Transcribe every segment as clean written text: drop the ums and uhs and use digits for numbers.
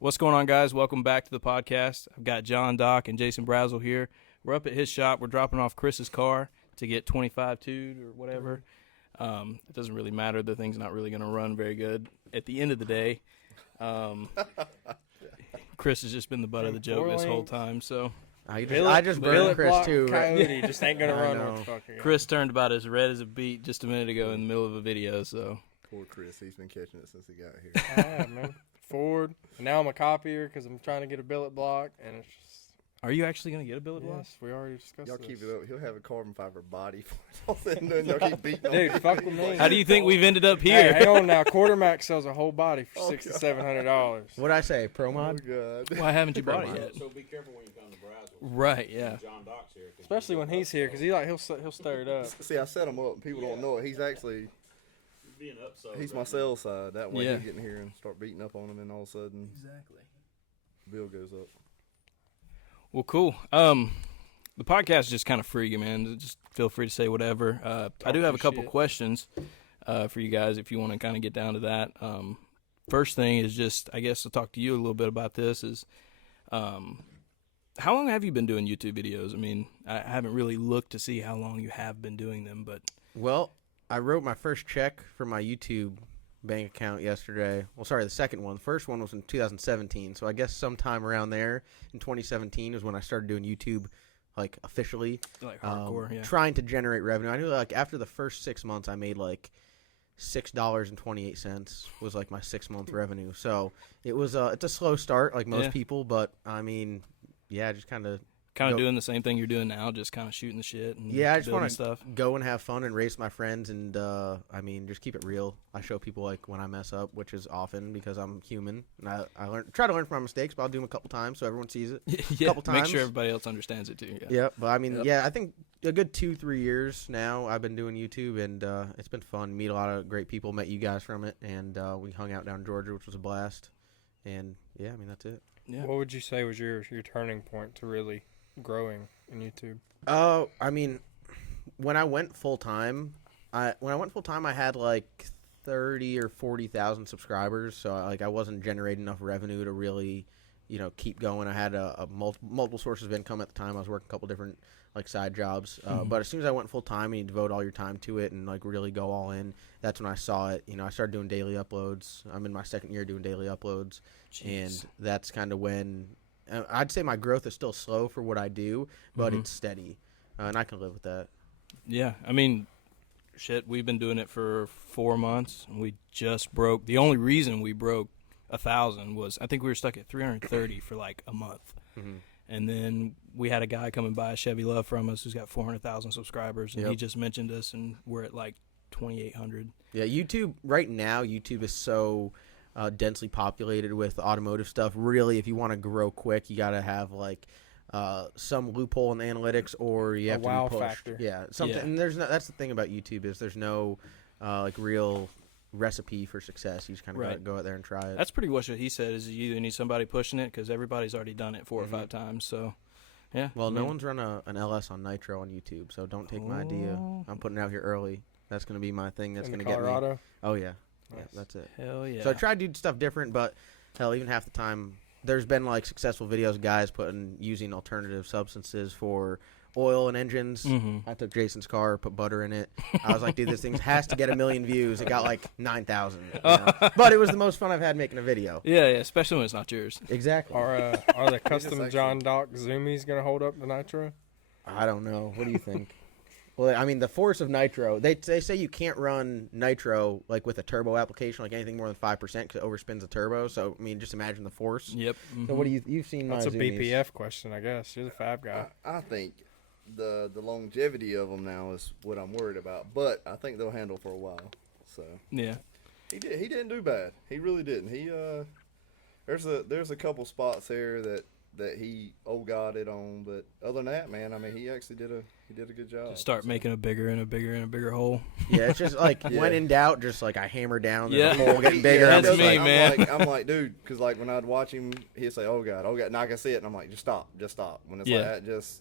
What's going on, guys? Welcome back to the podcast. I've got John, Doc, and Jason Brazzel here. We're up at his shop. We're dropping off Chris's car to get 25 tuned or whatever. It doesn't really matter. The thing's not really going to run very good at the end of the day. Chris has just been the butt of the joke this whole time. So I just burned Chris too. Coyote just ain't gonna run. Chris turned about as red as a beet just a minute ago in the middle of a video. So poor Chris, he's been catching it since he got here. Yeah, man. Ford. And now I'm a copier because I'm trying to get a billet block, and it's just. Are you actually gonna get a billet block? Yes, we already discussed Y'all this. keep it up. He'll have a carbon fiber body for it. And y'all keep beating on Dude, it. fuck with me. How do you think we've ended up here? Hey, hang on now. Quartermack sells a whole body for $600 to $700. What'd I say? Pro Oh, mod? God. Why haven't you bought it yet? So be careful when you come to Brazzel. Right, yeah. John Doc's here. Especially when he's here, because he'll stir it up. See, I set him up, and people don't know it. He's actually, he's my sales side. That way Yeah. you get in here and start beating up on him, and all of a sudden, the bill goes up. Well, cool. The podcast is just kind of free, man. Just feel free to say whatever. I do have a couple questions for you guys if you want to kind of get down to that. First thing is just, I guess, to talk to you a little bit about this is, how long have you been doing YouTube videos? I mean, I haven't really looked to see how long you have been doing them, but. Well, I wrote my first check for my YouTube bank account yesterday. Well, sorry, the second one. The first one was in 2017, so I guess sometime around there in 2017 is when I started doing YouTube, like, officially. Like hardcore, yeah. Trying to generate revenue. I knew, like, after the first 6 months, I made, like, $6.28 was, like, my 6-month revenue. So it was it's a slow start, like most people, but, I mean, yeah, just kind of doing the same thing you're doing now, just kind of shooting the shit and I just want stuff. to go and have fun and race my friends and, I mean, just keep it real. I show people, like, when I mess up, which is often because I'm human. And I try to learn from my mistakes, but I'll do them a couple times so everyone sees it. Yeah, couple times. Make sure everybody else understands it, too. Yeah, but, I mean, I think a good 2-3 years now I've been doing YouTube, and it's been fun. Meet a lot of great people. Met you guys from it, and we hung out down in Georgia, which was a blast. And, yeah, I mean, that's it. Yeah. What would you say was your turning point to really growing in YouTube? I mean, when I went full time, I had like 30 or 40,000 subscribers, so I wasn't generating enough revenue to really, keep going. I had a multiple sources of income at the time. I was working a couple different like side jobs, but as soon as I went full time and you devote all your time to it and like really go all in, that's when I saw it. I started doing daily uploads. I'm in my second year doing daily uploads. Jeez. And that's kind of when. I'd say my growth is still slow for what I do, but it's steady, and I can live with that. Yeah, I mean, shit, we've been doing it for 4 months, and we just broke. The only reason we broke 1,000 was I think we were stuck at 330 for like a month, and then we had a guy coming by, Chevy Love from us, who's got 400,000 subscribers, and he just mentioned us, and we're at like 2,800. Yeah, right now, YouTube is so densely populated with automotive stuff. Really, if you want to grow quick, you got to have like some loophole in the analytics, or you have to wow be pushed. Factor. Yeah, something. Yeah. And that's the thing about YouTube is there's no like real recipe for success. You just kind of got to go out there and try it. That's pretty much what he said. Is you either need somebody pushing it because everybody's already done it 4 or 5 times. So, yeah. Well, no one's run an LS on Nitro on YouTube, so don't take my idea. I'm putting it out here early. That's going to be my thing. That's going to get me. Colorado. Oh yeah. Nice. Yeah, that's it. Hell yeah. So I try to do stuff different, but hell, even half the time, there's been like successful videos, guys using alternative substances for oil and engines. I took Jason's car, put butter in it. I was like, dude, this thing has to get 1 million views. It got like 9,000. But it was the most fun I've had making a video. Yeah, especially when it's not yours. Exactly. Are the custom John Doc Zoomies going to hold up the Nitro? I don't know. What do you think? Well, I mean, the force of nitro, they say you can't run nitro like with a turbo application, like anything more than 5% because it overspins the turbo. So, I mean, just imagine the force. Yep. So, what do you've seen my That's a Zoomies. BPF question, I guess. You're the fab guy. I think the longevity of them now is what I'm worried about, but I think they'll handle for a while. So yeah, he didn't do bad. He really didn't. He there's a couple spots there that he God-ed on, but other than that, man, I mean, he actually did a good job. Just start making a bigger and a bigger and a bigger hole. Yeah, it's just like when in doubt, just like I hammer down the hole getting bigger. That's I'm me, like, man. I'm like, dude, because like when I'd watch him, he'd say, "Oh God," and I'm like, "Just stop," When it's like that,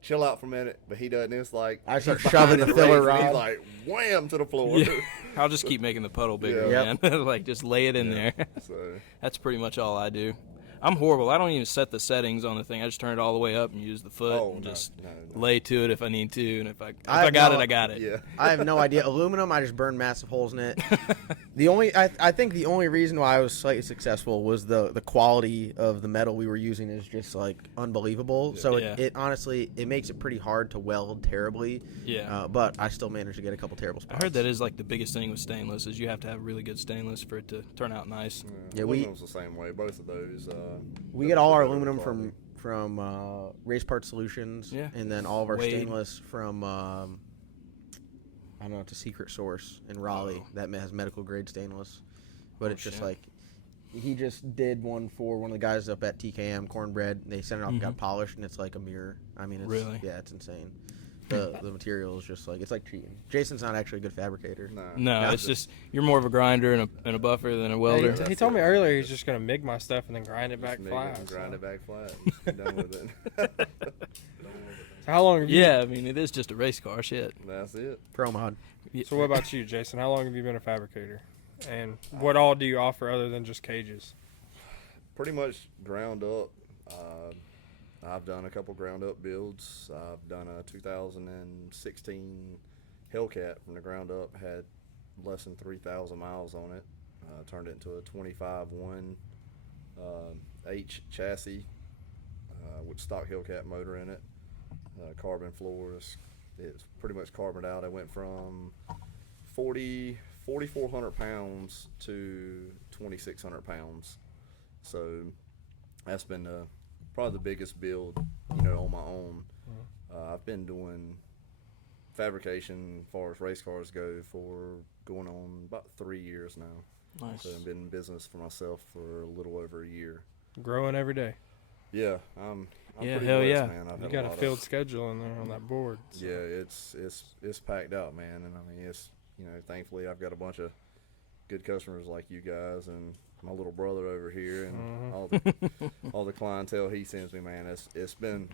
chill out for a minute, but he doesn't. It's like I start he's shoving behind the filler race, and rod. He's like wham to the floor. Yeah. I'll just keep making the puddle bigger, Yeah. man. Like, just lay it in there. So That's pretty much all I do. I'm horrible. I don't even set the settings on the thing. I just turn it all the way up and use the foot and just no. lay to it if I need to. And if I I got know- it, I got it. Yeah. I have no idea. Aluminum, I just burn massive holes in it. I think the only reason why I was slightly successful was the quality of the metal we were using is just like unbelievable. So Yeah. it honestly it makes it pretty hard to weld terribly. Yeah. But I still managed to get a couple terrible I spots. heard that is like the biggest thing with stainless is you have to have really good stainless for it to turn out nice. Yeah, we- Aluminum's the same way. Both of those. We those get all are our better aluminum quality. from Race Part Solutions, Yeah. and then all of our Wade. stainless from I don't know, it's a secret source in Raleigh that has medical grade stainless, but it's just shit. like he just did one for one of the guys up at TKM Cornbread. They sent it off and got polished, and it's like a mirror. I mean, it's, Really? yeah, it's insane. The material is just like it's like cheating. Jason's not actually a good fabricator. No, it's just you're more of a grinder and a buffer than a welder. He told me earlier he's just gonna MIG my stuff and then grind it back Just flat. grind it back flat. And just be done with it. So how long have you? Yeah, I mean, it is just a race car. Shit. That's it. Pro mod. So what about you, Jason? How long have you been a fabricator? And what all do you offer other than just cages? Pretty much ground up. I've done a couple ground up builds. I've done a 2016 Hellcat from the ground up. Had less than 3,000 miles on it. Turned it into a 25-1 H chassis with stock Hellcat motor in it. Carbon floors. It's pretty much carboned out. I went from 4,400 pounds to 2,600 pounds. So that's been probably the biggest build, on my own. I've been doing fabrication as far as race cars go for going on about 3 years now. Nice. So I've been in business for myself for a little over a year. Growing every day. Yeah, I'm Yeah, pretty hell blessed, yeah. man. I've You had got a lot field of, schedule in there on that board. So. yeah, it's packed out, man, and I mean it's thankfully I've got a bunch of good customers like you guys and my little brother over here and all the clientele he sends me, man. It's been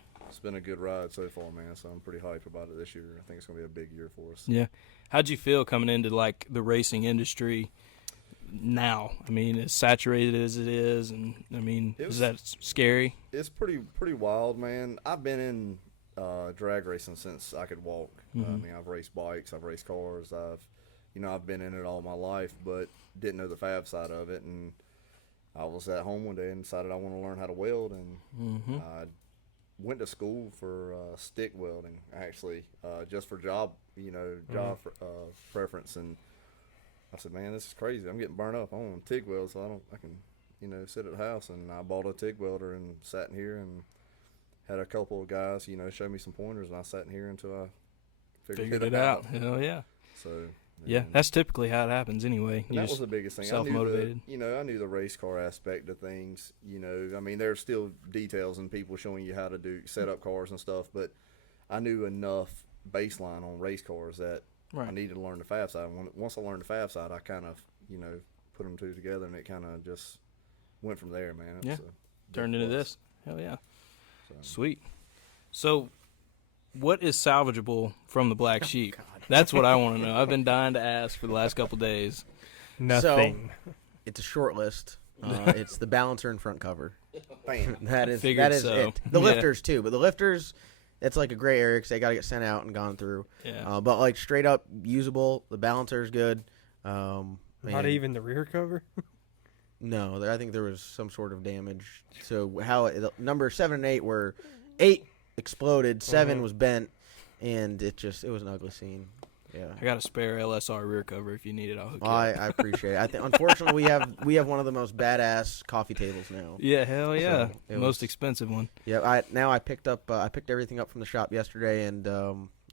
a good ride so far, man. So I'm pretty hyped about it this year. I think it's gonna be a big year for us. Yeah. How'd you feel coming into like the racing industry now? I mean, as saturated as it is, and I mean, is that scary? It's pretty wild, man. I've been in drag racing since I could walk. I mean, I've raced bikes, I've raced cars, I've been in it all my life, but didn't know the fab side of it. And I was at home one day and decided I want to learn how to weld, and I went to school for stick welding, actually, just for job preference. And I said, man, this is crazy. I'm getting burnt up. I want to TIG weld, so I can sit at the house. And I bought a TIG welder and sat in here and had a couple of guys, show me some pointers, and I sat in here until I figured it out. Hell yeah. So Yeah, that's typically how it happens anyway. and You that was just the biggest thing. self-motivated. I knew the race car aspect of things. I mean, there's still details and people showing you how to set up cars and stuff, but I knew enough baseline on race cars that I needed to learn the fab side. Once I learned the fab side, I kind of, put them two together, and it kind of just went from there, man. It was a big turned into plus. this. Hell yeah. So, Sweet. So, what is salvageable from the Black Sheep? That's what I want to know. I've been dying to ask for the last couple days. Nothing. It's a short list. It's the balancer and front cover. bam. That is Figured it. so. The Yeah. lifters too, but the lifters, it's like a gray area because they got to get sent out and gone through. Yeah. But like straight up usable. The balancer is good. Not and- even the rear cover. No, I think there was some sort of damage. So number 7 and 8 were 8 exploded, 7 was bent, and it was an ugly scene. Yeah. I got a spare LSR rear cover if you need it. I'll hook Well, you I up. appreciate it. I think unfortunately we have one of the most badass coffee tables now. Yeah, hell yeah. it Most was- expensive one. Yeah, I picked everything up from the shop yesterday, and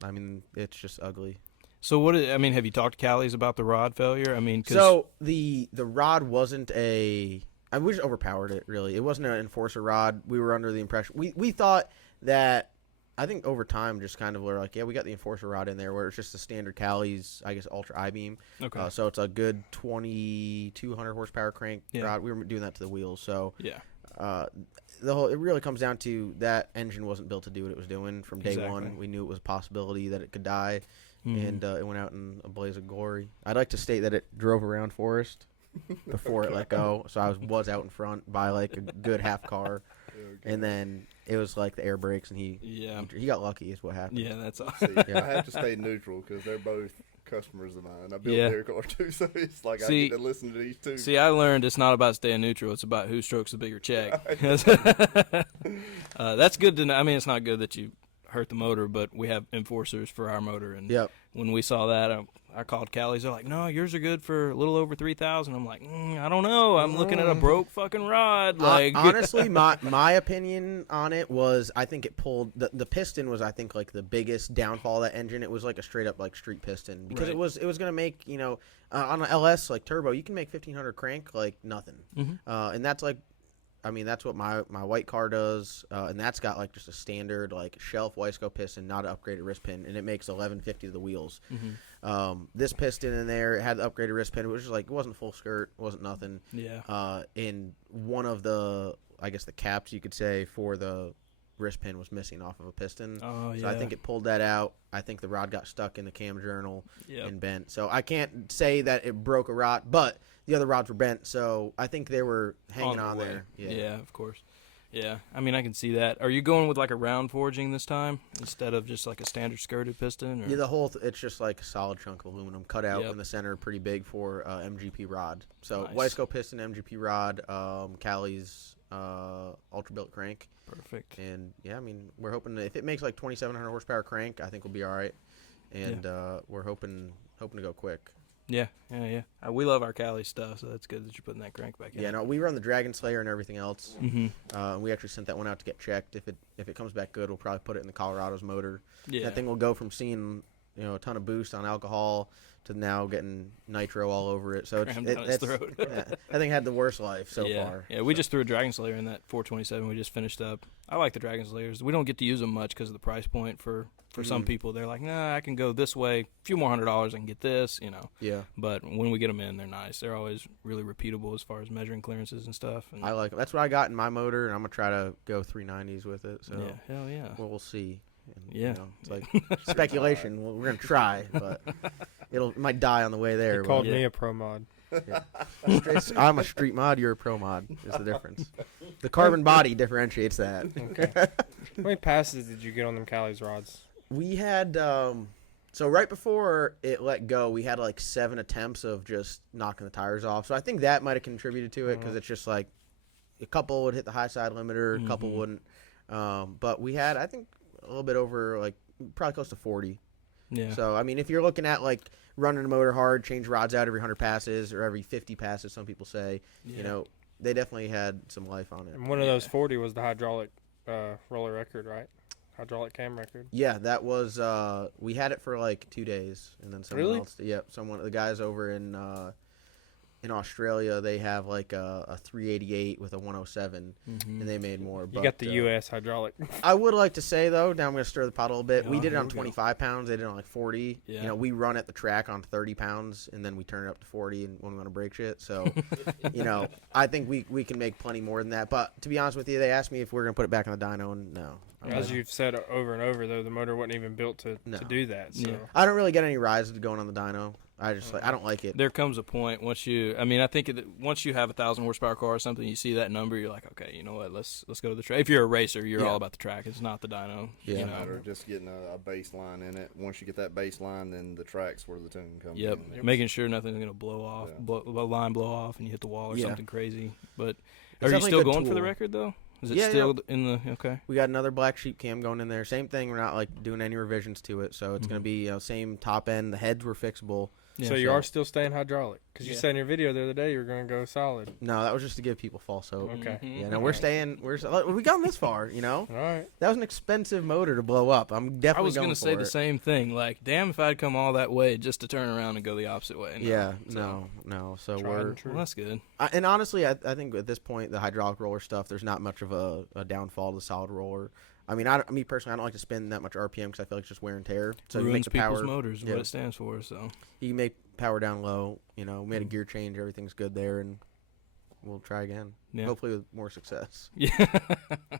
I mean it's just ugly. So have you talked to Callie's about the rod failure? I mean, 'cause So the rod wasn't we just overpowered it, really. It wasn't an enforcer rod. We were under the impression we thought that, I think over time just kind of were like, yeah, we got the enforcer rod in there where it's just a standard Callie's, I guess, ultra I-beam. Okay. So it's a good 2,200 horsepower crank Yeah. rod. We were doing that to the wheels. So yeah. it really comes down to that engine wasn't built to do what it was doing from day Exactly. one. We knew it was a possibility that it could die, Mhm. and it went out in a blaze of glory. I'd like to state that it drove around Forest before it let go, so I was out in front by like a good half car, and then it was like the air brakes, and he got lucky is what happened. Yeah, that's all. See, Yeah. I have to stay neutral because they're both customers of mine. I built Yeah. their car too, so it's like See- I get to listen to these two. See, I learned it's not about staying neutral. It's about who strokes the bigger check. That's good to know. I mean, it's not good that you hurt the motor, but we have enforcers for our motor. And Yep. when we saw that, I called Callie's. They're like, no, yours are good for a little over 3,000. I'm like, I don't know. I'm looking at a broke fucking rod. Like, Honestly, my opinion on it was I think it pulled the piston was I think like the biggest downfall of that engine. It was like a straight up like street piston because Right. it was gonna make on an LS like turbo you can make 1500 crank like nothing, Mhm. and that's like. I mean, that's what my white car does, and that's got like just a standard like shelf Wiseco piston, not an upgraded wrist pin, and it makes 1150 to the wheels. Mhm. This piston in there it had the upgraded wrist pin, which was like it wasn't full skirt, wasn't nothing. Yeah. In one of the I guess the caps you could say for the wrist pin was missing off of a piston. Oh, So I think it pulled that out. I think the rod got stuck in the cam journal Yep. and bent. So I can't say that it broke a rod, but the other rods were bent. So I think they were hanging on their there. way. Yeah, of course. Yeah, I mean, I can see that. Are you going with like a round forging this time instead of just like a standard skirted piston? Or? Yeah, the whole it's just like a solid chunk of aluminum cut out Yep. in the center, pretty big for MGP rod. So Nice. Wiseco piston, MGP rod, Callie's ultra built crank. Perfect. And yeah, I mean, we're hoping that if it makes like 2,700 horsepower crank, I think we'll be all right. And we're hoping to go quick. Yeah. We love our Cali stuff, so that's good that you're putting that crank back in. Yeah, no, we run the Dragon Slayer and everything else. Mm-hmm. We actually sent that one out to get checked. If it comes back good, we'll probably put it in the Colorado's motor. Yeah. That thing will go from seeing a ton of boost on alcohol to now getting nitro all over it. So Crammed down his throat. yeah, I think it had the worst life so yeah. far. Yeah, we just threw a Dragon Slayer in that 427 we just finished up. I like the Dragon Slayers. We don't get to use them much because of the price point for some people. They're like, nah, I can go this way. A few more $100, I can get this, Yeah, But when we get them in, they're nice. They're always really repeatable as far as measuring clearances and stuff. And I like them. That's what I got in my motor, and I'm gonna try to go 390s with it. So yeah, hell yeah. we'll see. And, Yeah. it's like speculation. We're gonna try, but it might die on the way there. They called Yeah. me a pro mod. I'm a street mod. You're a pro mod. Is the difference. The carbon body differentiates that. Okay. How many passes did you get on them Cali's rods? We had so right before it let go, we had like 7 attempts of just knocking the tires off. So I think that might have contributed to it because it's just like a couple would hit the high side limiter, a couple wouldn't. But we had I think a little bit over like probably close to 40. Yeah. So I mean, if you're looking at like running the motor hard, change rods out every 100 passes or every 50 passes, some people say, Yeah. they definitely had some life on it. And one of those 40 was the hydraulic roller record, right? Hydraulic cam record. Yeah, that was we had it for like 2 days, and then someone Really? else. Yep, the guys over in Australia, they have like a 388 with a 107, and they made more. You got the US hydraulic. I would like to say though, now I'm gonna stir the pot a little bit. Yeah, We did it here on we go. 25 pounds. They did it on like 40. Yeah. We run at the track on 30 pounds, and then we turn it up to 40, and when we want to break shit. So, I think we can make plenty more than that. But to be honest with you, they asked me if we're gonna put it back on the dyno, and no. As you've said over and over, though, the motor wasn't even built to No. do that. So Yeah. I don't really get any rides going on the dyno. I just I don't like it. There comes a point once you once you have 1,000 horsepower car or something, you see that number, you're like, okay, you know what, let's go to the track. If you're a racer, you're Yeah. all about the track. It's not the dyno. Yeah. You Matter know? of just getting a baseline in it. Once you get that baseline, then the track's where the tune comes Yep. in. Making sure nothing's gonna blow off, Yeah. a line blow off, and you hit the wall or Yeah. something crazy. But It's are you definitely a still good going for the tool. record though? Is it Yeah, still in the okay? We got another black sheep cam going in there. Same thing. We're not like doing any revisions to it, so it's gonna be same top end. The heads were fixable. Yeah. so you are still staying hydraulic? Because you Yeah. said in your video the other day you were going to go solid. No, that was just to give people false hope. Okay. Mhm. Yeah, no, we're staying. We gone this far. All right. That was an expensive motor to blow up. I'm definitely. I was going gonna say for the it. same thing. Like, damn, if I'd come all that way just to turn around and go the opposite way. No. Yeah, So- no. So Tried we're. and true. Well, that's good. And honestly, I think at this point, the hydraulic roller stuff, there's not much of a downfall to the solid roller. I mean, me personally, I don't like to spin that much RPM because I feel like it's just wear and tear. So you make Ruins the people's power. motors, is yeah. what it stands for. So You can make power down low. We made a gear change. Everything's good there, and we'll try again. Yeah. Hopefully with more success. Yeah.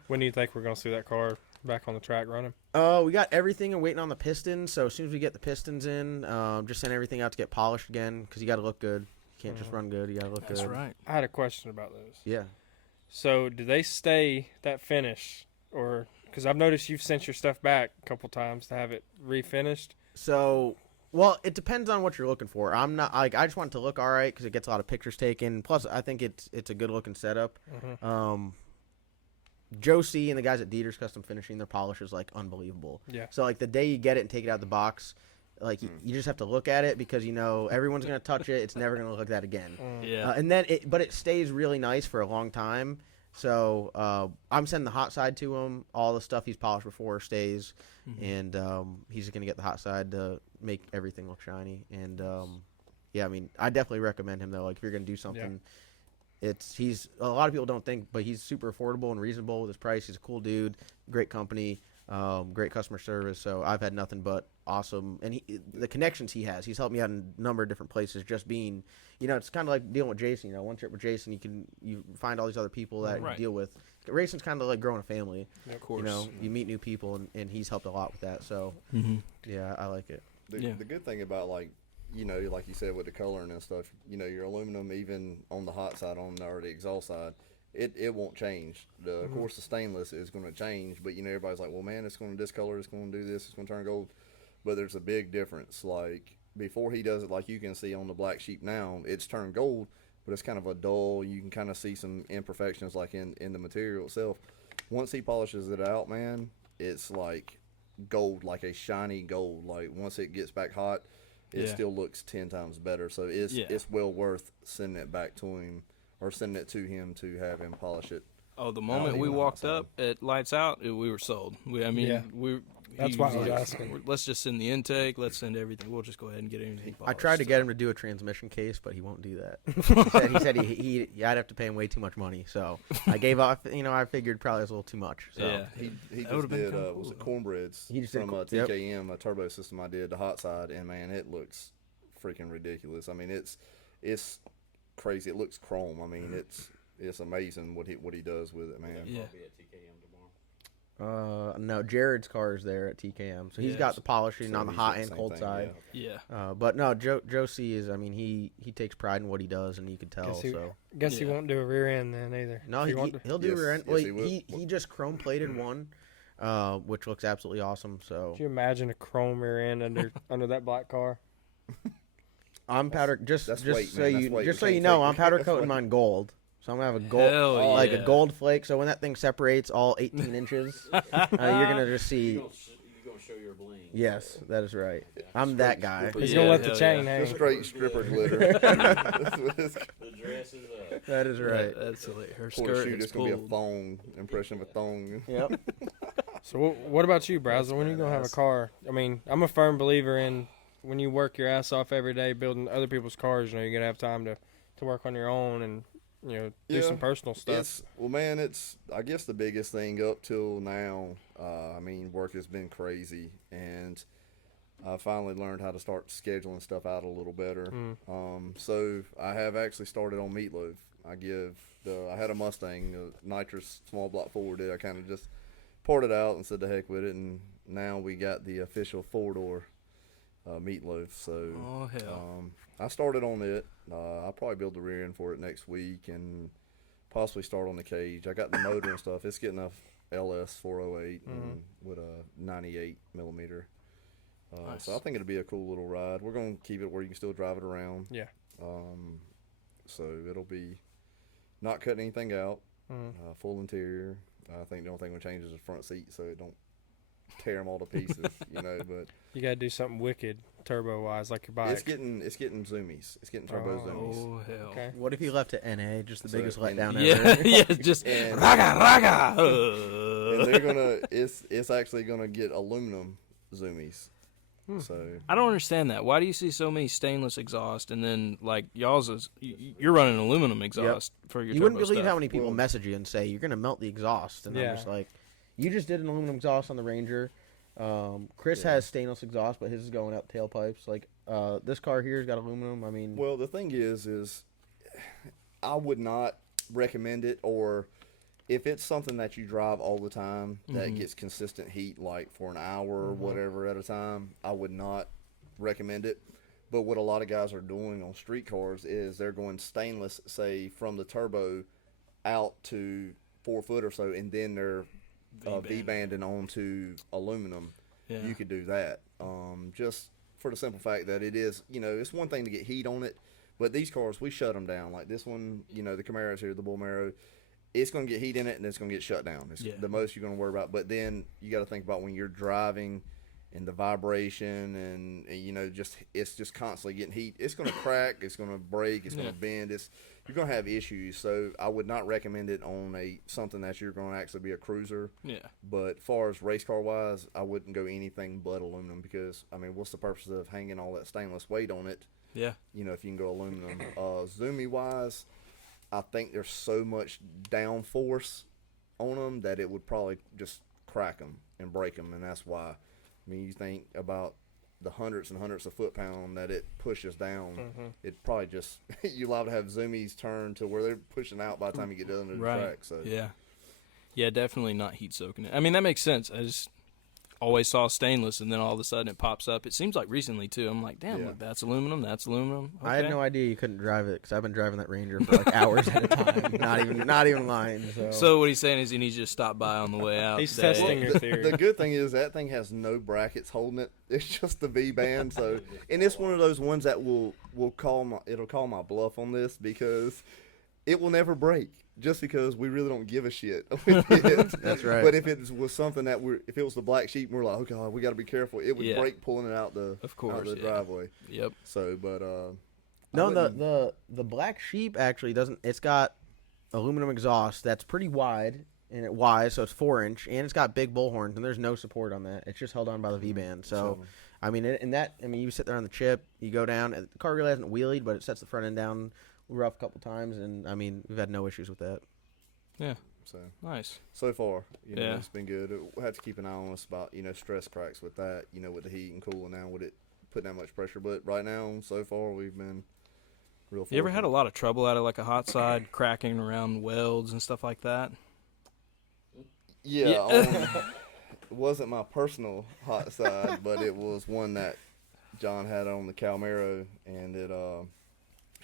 When do you think we're gonna see that car back on the track running? We got everything and waiting on the pistons. So as soon as we get the pistons in, just send everything out to get polished again because you got to look good. You can't just run good. You got to look That's good. right. I had a question about those. Yeah. So do they stay that finish, or because I've noticed you've sent your stuff back a couple times to have it refinished? So, well, it depends on what you're looking for. I'm not like I just want it to look all right because it gets a lot of pictures taken. Plus, I think it's a good looking setup. Joe C and the guys at Dieter's Custom Finishing, their polish is like unbelievable. Yeah. So like the day you get it and take it out of the box, like you just have to look at it because everyone's gonna touch it. It's never gonna look like that again. Yeah. And then but it stays really nice for a long time. So I'm sending the hot side to him. All the stuff he's polished before stays, and he's gonna get the hot side to make everything look shiny. And yeah, I mean, I definitely recommend him though. Like if you're gonna do something. He's a lot of people don't think, but he's super affordable and reasonable with his price. He's a cool dude, great company, great customer service. So I've had nothing but awesome, and the connections he has. He's helped me out in a number of different places. Just being, it's kind of like dealing with Jason. One trip with Jason, you find all these other people that you deal with. Racing's kind of like growing a family. Of course. You meet new people, and he's helped a lot with that. So yeah, I like it. The good thing about like you said with the coloring and stuff, your aluminum, even on the hot side or the exhaust side, it won't change. Of course, the stainless is going to change, but everybody's like, well, man, it's going to discolor, it's going to do this, it's going to turn gold. But there's a big difference. Like before he does it, like you can see on the black sheep now, it's turned gold, but it's kind of a dull. You can kind of see some imperfections like in the material itself. Once he polishes it out, man, it's like gold, like a shiny gold. Like once it gets back hot, it still looks 10 times better. So it's well worth sending it back to him or sending it to him to have him polish it. Oh, the moment we walked up at lights out, we were sold. That's why I was asking. Let's just send the intake. Let's send everything. We'll just go ahead and get everything polished. I tried to get him to do a transmission case, but he won't do that. He said I'd have to pay him way too much money. So I gave up. I figured probably it was a little too much. So. Yeah, he just did was it cornbreads from TKM, a turbo system I did, the hot side, and man, it looks freaking ridiculous. I mean, it's crazy. It looks chrome. I mean, it's amazing what he does with it, man. Yeah. Be at TKM tomorrow. No, Jared's car is there at TKM, so he's got the polishing on the hot and cold side. Yeah. But no, Joe C is. I mean, he takes pride in what he does, and you can tell. Guess he won't do a rear end then either. No, he'll do rear end. Yes, Well, he just chrome plated one, which looks absolutely awesome. So. Can you imagine a chrome rear end under that black car? I'm powder so you can't know take I'm powder coating mine gold. So I'm gonna have a gold, a gold flake. So when that thing separates all 18 inches, you're gonna just see. You're gonna show your bling. Yes, that is right. I'm that guy. He's gonna let the chain hang. Just straight stripper glitter. The dress is up. That is right. That's hilarious. Her Poor skirt shoot, is it's gonna be a pulled. thong impression of a thong. Yep. So what about you, Brazzel? When are you gonna have a car? I mean, I'm a firm believer in when you work your ass off every day building other people's cars. You're gonna have time to work on your own and do some personal stuff. I guess the biggest thing up till now, I mean, work has been crazy, and I finally learned how to start scheduling stuff out a little better. So I have actually started on Meatloaf. I had a Mustang, a nitrous small block 4-door. I kind of just poured it out and said the heck with it, and now we got the official 4-door Meatloaf. So I started on it. I'll probably build the rear end for it next week and possibly start on the cage. I got the motor and stuff. It's getting a LS 408 and with a 98 millimeter. Nice. So I think it'll be a cool little ride. We're going to keep it where you can still drive it around. Yeah. So it'll be not cutting anything out. Full interior. I think the only thing we change is the front seat so it don't tear them all to pieces, but you gotta do something wicked turbo wise, like your bike. it's getting zoomies. It's getting turbo zoomies. Oh hell. Okay. What if you left it NA? Just the biggest letdown Yeah, ever. yeah, just And- raga. And they're gonna it's actually gonna get aluminum zoomies. So I don't understand that. Why do you see so many stainless exhaust and then like y'all's is you're running aluminum exhaust for your You turbo wouldn't believe stuff. how many people message you and say you're gonna melt the exhaust, and Yeah. I'm just like, you just did an aluminum exhaust on the Ranger. Chris has stainless exhaust, but his is going out tailpipes. Like this car here's got aluminum. I mean, well, the thing is I would not recommend it, or if it's something that you drive all the time that gets consistent heat, like for an hour or whatever at a time, I would not recommend it. But what a lot of guys are doing on street cars is they're going stainless, say, from the turbo out to 4 foot or so, and then they're V-banding onto aluminum. Yeah. You could do that. Just for the simple fact that it is, it's one thing to get heat on it, but these cars, we shut them down. Like this one, the Camaro's here, the Bull Marrow, it's going to get heat in it and it's going to get shut down. It's the most you're going to worry about. But then you got to think about when you're driving and the vibration and it's just constantly getting heat. It's going to crack, it's going to break, it's going to bend. You're going to have issues. So I would not recommend it on something that you're going to actually be a cruiser. Yeah. But far as race car wise, I wouldn't go anything but aluminum because, what's the purpose of hanging all that stainless weight on it? Yeah. If you can go aluminum. Zoomy wise, I think there's so much downforce on them that it would probably just crack them and break them, and that's why. You think about the hundreds and hundreds of foot-pound that it pushes down. It probably just you liable to have zoomies turn to where they're pushing out by the time you get done to the track. So yeah, definitely not heat soaking it. That makes sense. I just always saw stainless, and then all of a sudden it pops up. It seems like recently too. I'm like, damn, look, that's aluminum. That's aluminum. Okay. I had no idea you couldn't drive it because I've been driving that Ranger for like hours at a time. Not even lying. So what he's saying is he needs you to stop by on the way out. He's today. testing your theory. The good thing is that thing has no brackets holding it. It's just the V-band. So, and it's one of those ones that will call my bluff on this because it will never break. Just because we really don't give a shit with it. That's right. But if it was something that if it was the black sheep, and we're like, oh god, we got to be careful. It would break pulling it out the driveway. Yep. So, but no, the black sheep actually doesn't. It's got aluminum exhaust that's pretty wide and so it's 4-inch, and it's got big bull horns, and there's no support on that. It's just held on by the V-band. So, you sit there on the chip, you go down. The car really hasn't wheelied, but it sets the front end down rough a couple times, and we've had no issues with that. Yeah. So nice. So far, it's been good. We'll have to keep an eye on us about stress cracks with that. With the heat and cooling down, with it putting that much pressure. But right now, so far, we've been real. You ever had a lot of trouble out of like a hot side cracking around welds and stuff like that? Yeah. It wasn't my personal hot side, but it was one that John had on the Camaro, and it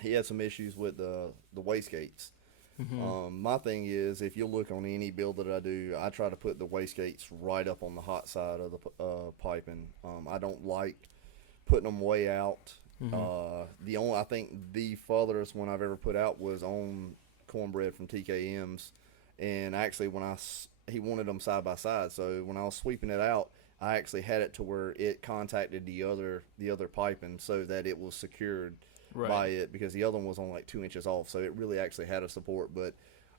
he had some issues with the wastegates. My thing is, if you look on any build that I do, I try to put the wastegates right up on the hot side of the piping. I don't like putting them way out. I think the farthest one I've ever put out was on Cornbread from TKM's, and actually he wanted them side by side, so when I was sweeping it out, I actually had it to where it contacted the other piping so that it was secured by it, because the other one was only like 2 inches off, so it really actually had a support. But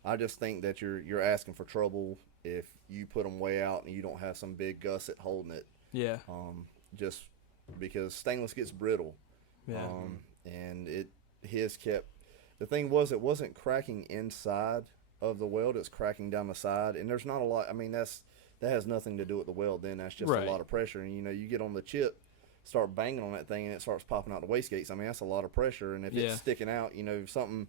I just think that you're asking for trouble if you put them way out and you don't have some big gusset holding it. Yeah. Just because stainless gets brittle. Yeah. And the thing was, it wasn't cracking inside of the weld, it's cracking down the side, and there's not a lot. That has nothing to do with the weld. Then that's just a lot of pressure, and you get on the chip, start banging on that thing, and it starts popping out the wastegates. That's a lot of pressure, and if it's sticking out, something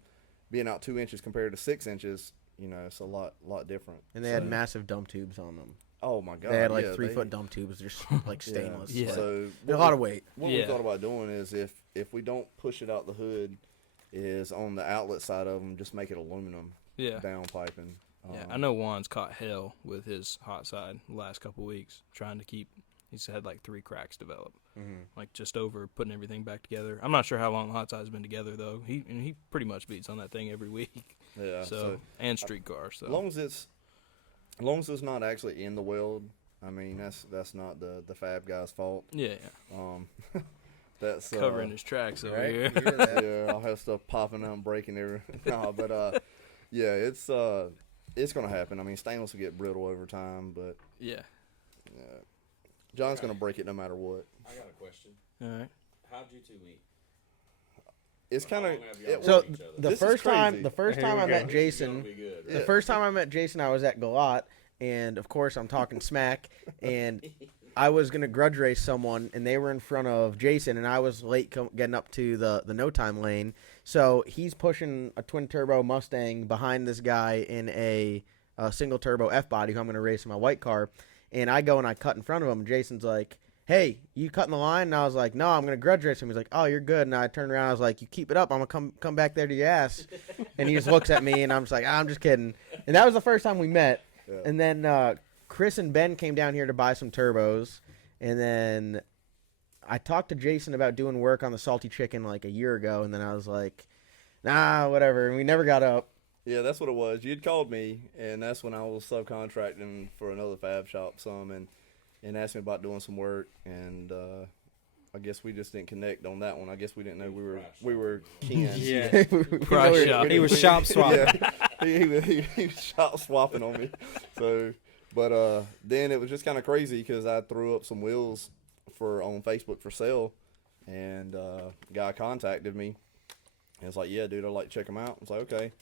being out 2 inches compared to 6 inches, it's a lot different. And they had massive dump tubes on them. Oh my god! They had 3-foot dump tubes, just like stainless. Yeah. So a lot of weight. What we thought about doing is if we don't push it out the hood, is on the outlet side of them, just make it aluminum. Down piping. Yeah, I know Juan's caught hell with his hot side the last couple weeks trying to keep. He's had like 3 cracks develop, like just over putting everything back together. I'm not sure how long the hot side's been together though. He pretty much beats on that thing every week. Yeah. So and street cars. So as long as it's not actually in the weld, that's not the fab guy's fault. Yeah. That's covering his tracks over here. Yeah, I'll have stuff popping out and breaking everything. No, but yeah, it's gonna happen. Stainless will get brittle over time, but John's gonna break it no matter what. I got a question. All right. How'd you two meet? It's kind of So the This is first time crazy. I met It's Jason, gonna be good, the right? first time I met Jason, I was at Galat, and of course I'm talking smack, and I was gonna grudge race someone, and they were in front of Jason, and I was late getting up to the no time lane, So he's pushing a twin turbo Mustang behind this guy in a single turbo F body who I'm going to race in my white car. And I go and I cut in front of him. And Jason's like, hey, you cutting the line? And I was like, no, I'm going to grudge race him. He's like, oh, you're good. And I turned around. I was like, you keep it up. I'm going to come back there to your ass. And he just looks at me, and I'm just like, I'm just kidding. And that was the first time we met. Yeah. And then Chris and Ben came down here to buy some turbos. And then I talked to Jason about doing work on the Salty Chicken like a year ago. And then I was like, nah, whatever. And we never got up. Yeah, that's what it was. You'd called me, and that's when I was subcontracting for another fab shop and asked me about doing some work, and I guess we just didn't connect on that one. I guess we didn't know we were kin. Yeah. Price shop. He was shop swapping. Yeah, he was shop swapping on me. So, but then it was just kind of crazy because I threw up some wheels on Facebook for sale, and a guy contacted me, and was like, "Yeah, dude, I'd like to check them out." I was like, "Okay."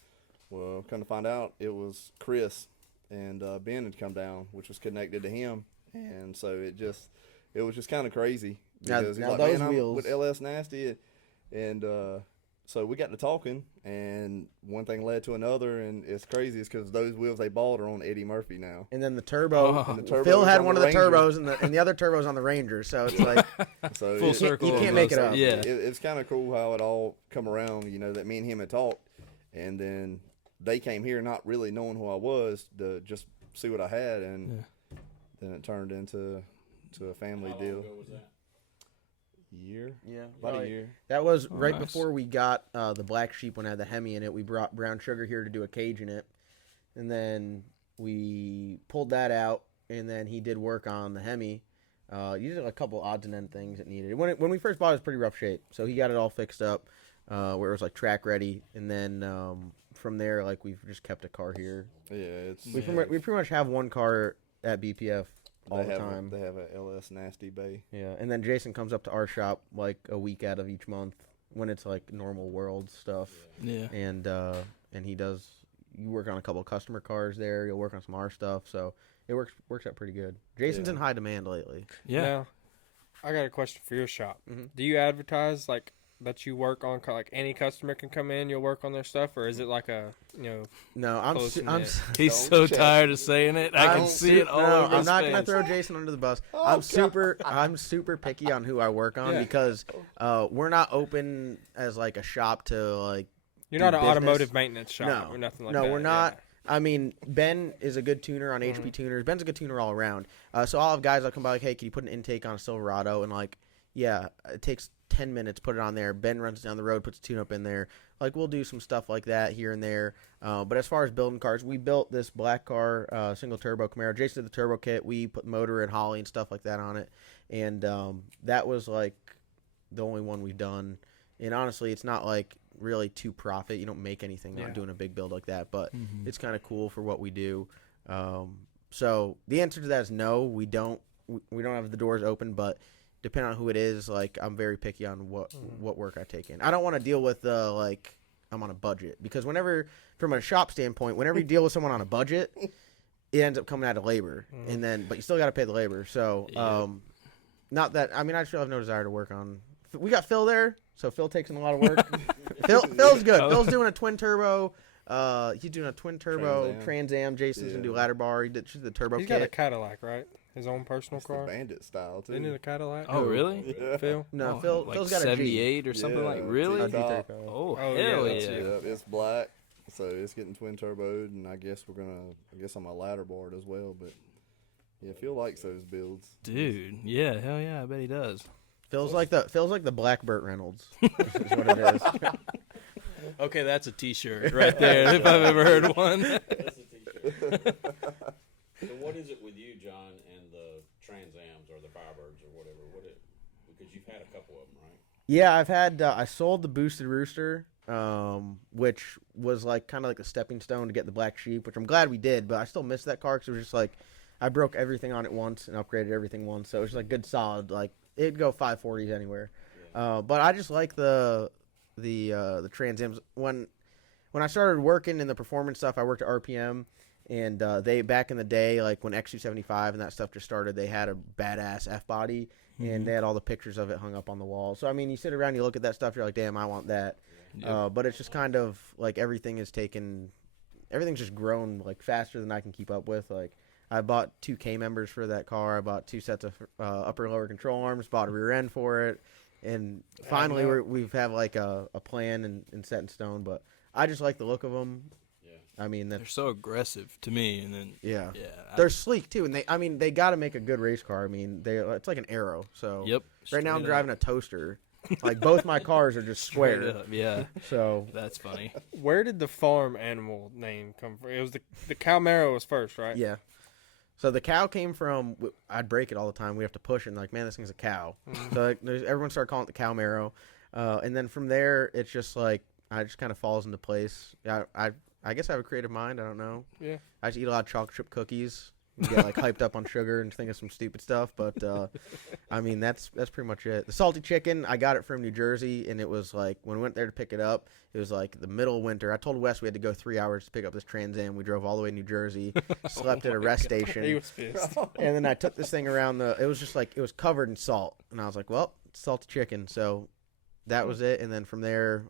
Well, come to find out, it was Chris and Ben had come down, which was connected to him, and so it was just kind of crazy because now he's like, those "Man, wheels I'm with LS Nasty," and so we got to talking, and one thing led to another, and it's crazy. It's because those wheels they bought are on Eddie Murphy now. And then the turbo, And the turbo Phil was had on one the of the Ranger. turbos, and the other turbo's on the Ranger. So it's like, So Full it- circle. you can't almost. make it up. Yeah. It's kind of cool how it all come around. That me and him had talked, and then they came here not really knowing who I was to just see what I had, and then it turned into a family How long deal. ago was that? Year, yeah, about a year. That was Oh, right nice. before we got the Black Sheep when it had the Hemi in it. We brought Brown Sugar here to do a cage in it, and then we pulled that out, and then he did work on the Hemi. He did a couple odds and end things it needed. When we first bought it, it was pretty rough shape, so he got it all fixed up where it was like track ready, and then from there, like we've just kept a car here. Yeah, it's We pretty much have one car at BPF all the time. They have a LS Nasty Bay. Yeah, and then Jason comes up to our shop like a week out of each month when it's like normal world stuff, Yeah. and he does. You work on a couple of customer cars there. You'll work on some our stuff, so it works out pretty good. Jason's Yeah. in high demand lately. Yeah. Now, I got a question for your shop. Mhm. Do you advertise like that you work on like any customer can come in, you'll work on their stuff, or is it like a No, I'm Close knit. He's Don't so check. tired of saying it. I can I'm see it all no, over I'm his not face. gonna throw Jason under the bus. Oh, I'm God. super picky on who I work on Yeah. because we're not open as like a shop to like. you're Do not an business? automotive maintenance shop No. or nothing like No, that? we're not. I mean, Ben is a good tuner on HP tuners. Ben's a good tuner all around. So I'll have guys that come by like, hey, can you put an intake on a Silverado? And like, yeah, it takes 10 minutes, put it on there. Ben runs down the road, puts a tune-up in there. Like, we'll do some stuff like that here and there. But as far as building cars, we built this black car, single turbo Camaro. Jason did the turbo kit. We put motor and Holly and stuff like that on it. And that was like the only one we've done. And honestly, it's not like really to profit. You don't make anything on doing a big build like that, but it's kind of cool for what we do. So the answer to that is no. We don't have the doors open, but depending on who it is, like I'm very picky on what work I take in. I don't want to deal with like I'm on a budget, because whenever from a shop standpoint, whenever you deal with someone on a budget, it ends up coming out of labor, and then but you still got to pay the labor. So not that I mean I still have no desire to work on. We got Phil there, so Phil takes in a lot of work. Phil's good. Phil's doing a twin turbo. He's doing a twin turbo Trans Am. Jason's gonna do ladder bar. He did the turbo He's kit. got a Cadillac, right? His own personal It's the car. Bandit style too. Isn't it a Cadillac? Oh, really? Yeah. Phil? No, Oh, Phil's got a G. 78 or something Yeah, like. Really? T-top. Oh, Oh, hell yeah, yeah. that's it. Yeah, it's black, so it's getting twin turboed, and I guess I'm a ladder board as well. But yeah, Phil likes those builds. Dude, yeah, hell yeah, I bet he does. Phil's like the Black Burt Reynolds. Is what it is. Okay, that's a T-shirt right there, if I've ever heard one. That's a t-shirt. So what is it with you, John, and the Trans Ams or the Firebirds or whatever? Because you've had a couple of them, right? Yeah, I've had. I sold the Boosted Rooster, which was like kind of like a stepping stone to get the Black Sheep, which I'm glad we did. But I still miss that car because it was just like I broke everything on it once and upgraded everything once, so it was like good solid. Like it'd go 540s anywhere. But I just like the Trans Ams. When I started working in the performance stuff, I worked at RPM, And they back in the day, like when X275 and that stuff just started, they had a badass F body, and they had all the pictures of it hung up on the wall. So I mean, you sit around, you look at that stuff, you're like, damn, I want that. Yep. But it's just kind of like everything's just grown like faster than I can keep up with. Like I bought 2 K members for that car. I bought 2 sets of upper and lower control arms. Bought a rear end for it, and finally we've have like a plan and set in stone. But I just like the look of them. I mean, they're so aggressive to me, and then they're sleek too, and they got to make a good race car. I mean, it's like an Arrow. So right now I'm driving a toaster. Like both my cars are just square. Yeah. So that's funny. Where did the farm animal name come from? It was the cow Marrow was first, right? Yeah. So the cow came from. I'd break it all the time. We have to push it. And like, man, this thing's a cow. So like, everyone started calling it the cow Marrow, and then from there, it's just like I just kind of falls into place. I guess I have a creative mind. I don't know. Yeah. I just eat a lot of chocolate chip cookies. And get like hyped up on sugar and think of some stupid stuff. But I mean, that's pretty much it. The salty chicken, I got it from New Jersey, and it was like when we went there to pick it up, it was like the middle of winter. I told Wes we had to go 3 hours to pick up this Trans Am. We drove all the way to New Jersey, slept at a rest station. He was pissed. And then I took this thing around it was just like, it was covered in salt. And I was like, well, it's salty chicken. So that was it. And then from there,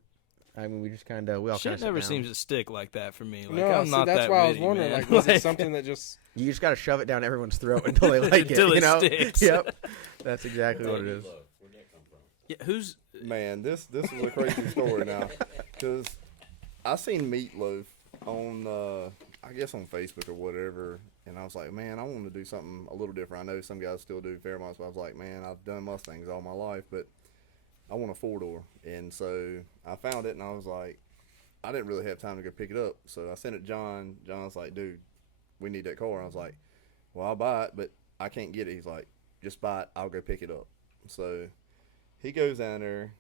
I mean, we just kind of, we all kind of shit never seems to stick like that for me. Like, no, I'm not that's that why witty, I was wondering, man. like, was it something that just... You just got to shove it down everyone's throat until they like Until it, it you know? sticks. Yep. That's exactly what it is. Where'd that come from? Yeah, who's Man, this is a crazy story now, because I seen Meatloaf on, I guess on Facebook or whatever, and I was like, man, I want to do something a little different. I know some guys still do Fairmonts, but I was like, man, I've done Mustangs all my life, but I want a 4-door, and so I found it, and I was like, I didn't really have time to go pick it up, so I sent it to John. John was like, dude, we need that car. I was like, well, I'll buy it, but I can't get it. He's like, just buy it, I'll go pick it up. So he goes down there,